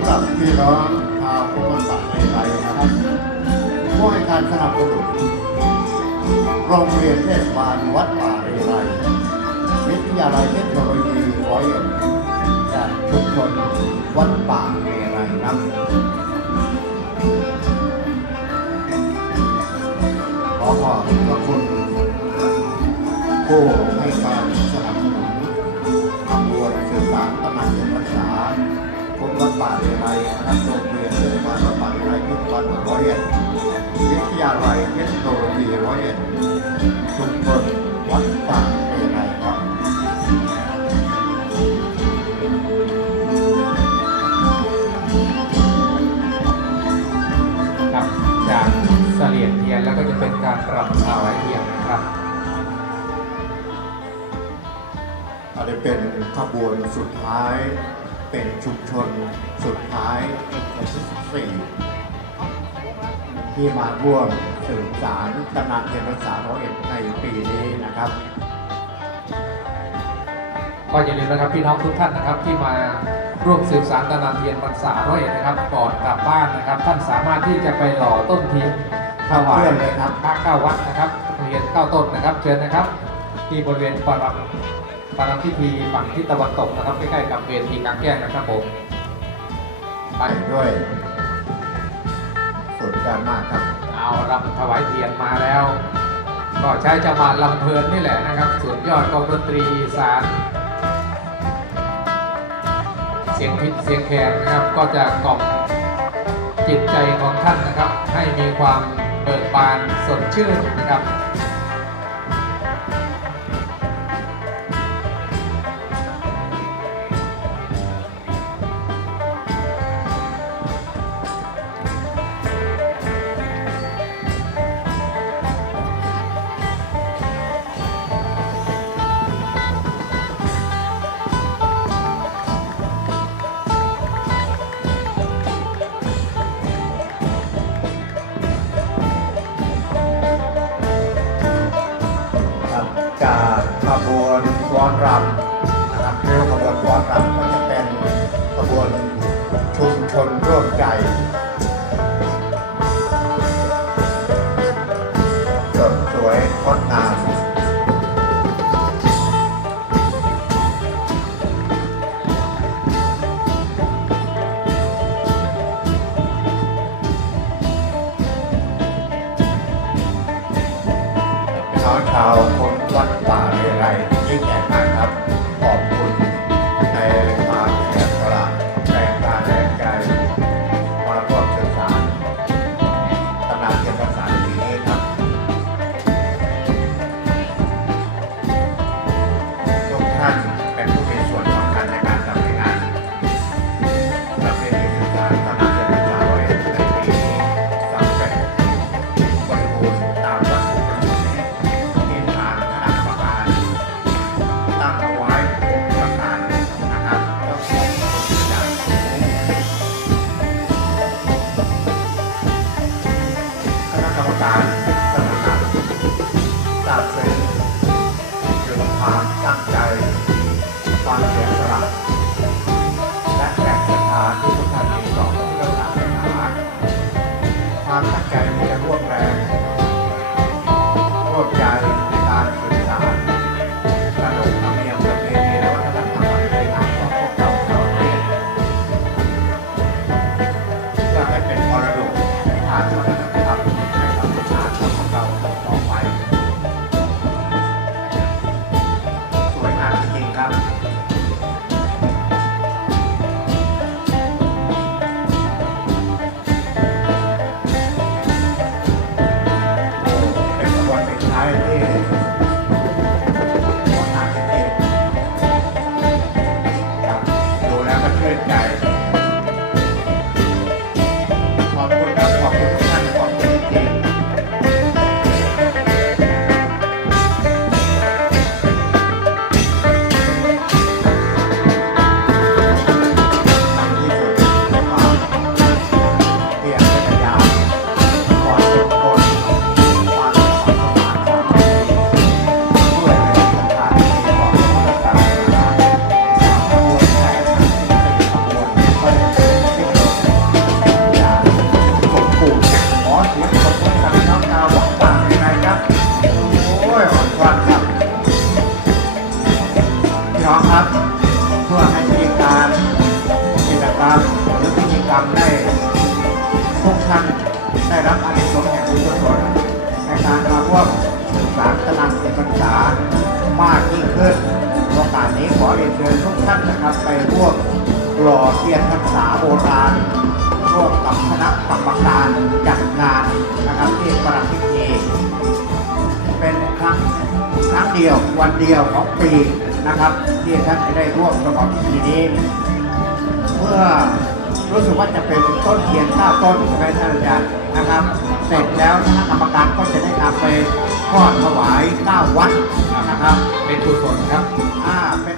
ำหรับพี่น้องชาวภูมิศาสตร์ในไทยนะครับผู้ให้การสนับสนุนโรงเรียนเทศบาลวัดป่าเรไรวิทยาลัยเทคโนโลยีร้อยเอ็ดและชุมชนวัดป่าเรไรครับขอขอบพระคุณผู้ ป่าเรไรนะครับโรงเรียนเทศบาลวัดป่าเรไรยุควันร้อยเอ็ดวิทยาลัยเทคโนโลยีร้อยเอ็ดชุมชนวัดป่าเรไรครับครับจากเสลียงเทียนแล้วก็จะเป็นการปรับถวายเทียนนะครับอันนี้เป็นขบวนสุดท้าย เป็นชุมชนสุดท้ายในที่สี่ที่มาร่วมสืบสารตำนานเทียนภาษาร้อยเอ็ดในปีนี้นะครับก็อย่าลืมนะครับพี่น้องทุกท่านนะครับที่มาร่วมสืบสารตำนานเทียนพรรษาร้อยเอ็ดนะครับก่อนกลับบ้านนะครับ ท่านสามารถที่จะไปหล่อต้นเทียนถวายเพื่อนเลยครับพระเก้าวัดนะครับเทียนเก้าต้นนะครับ เชิญนะครับ ที่บริเวณปารม ปารมพิธีฝั่งทิศตะวันตกนะครับใกล้ๆกับเวทีกลางแจ้งนะครับผมไปด้วยสุดการมากครับ เอารำถวายเทียนมาแล้ว ก็ใช้จังหวะลำเพลินนี่แหละนะครับส่วนยอดกองดนตรีอีสารเสียงพิษเสียงแคนนะครับก็จะกล่อมจิตใจของท่านนะครับ ให้มีความเบิกบานสดชื่นนะครับครับ ขบวนฟ้อนรำนะครับเรียกว่าขบวนฟ้อนรำก็จะเป็นขบวนชุมชนร่วมใจสดสวยงดงามชาวคน แท่านได้รับอานิสงส์แห่งบุญกุศลในการมาร่วมศึกษาตารางเรียนพรรษามากยิ่งขึ้นโอกาสนี้ขอเรียนเชิญทุกท่านนะครับ ไปร่วมหล่อเทียนพรรษาโบราณร่วมกับคณะกรรมการจัดงานนะครับที่ประพิธีเป็นครั้งครั้งเดียววันเดียวของปีนะครับ ที่ท่านจะได้ร่วมประกอบพิธีนี้เมื่อ รู้สึกว่าจะเป็นต้นเทียนข้าต้นใช่ไหมท่านอาจารย์นะครับ เสร็จแล้วคณะกรรมการก็จะได้นำไปทอดถวายเก้าวัดนะครับ เป็นกุศลครับอ่าเป็น